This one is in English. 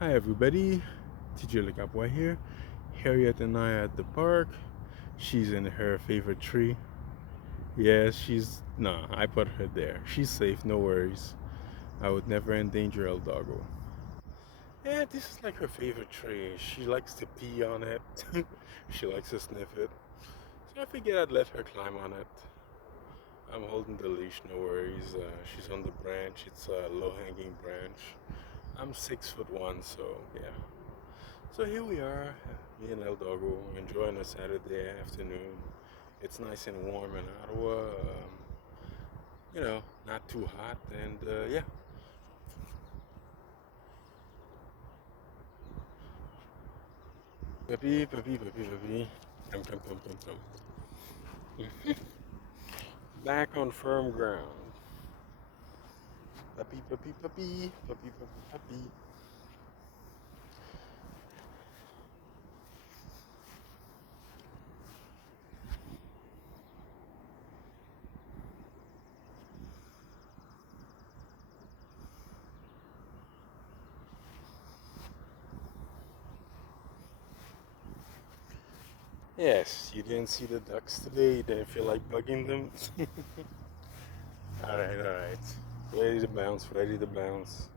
Hi everybody, TJ Lecapwa here. Harriet and I are at the park. She's in her favorite tree. Yes, nah, I put her there. She's safe, no worries. I would never endanger El Doggo. Yeah, this is like her favorite tree. She likes to pee on it. She likes to sniff it. So I figured I'd let her climb on it. I'm holding the leash, no worries. She's on the branch. It's a low-hanging branch. I'm 6'1", so yeah. So here we are, me and El Doggo, enjoying a Saturday afternoon. It's nice and warm in Ottawa, not too hot, and yeah. Puppy, puppy, puppy, puppy. Come. Back on firm ground. Puppy, puppy, puppy, puppy, puppy, puppy. Yes, you didn't see the ducks today. You didn't feel like bugging them. All right, all right. Ready to bounce, ready to bounce.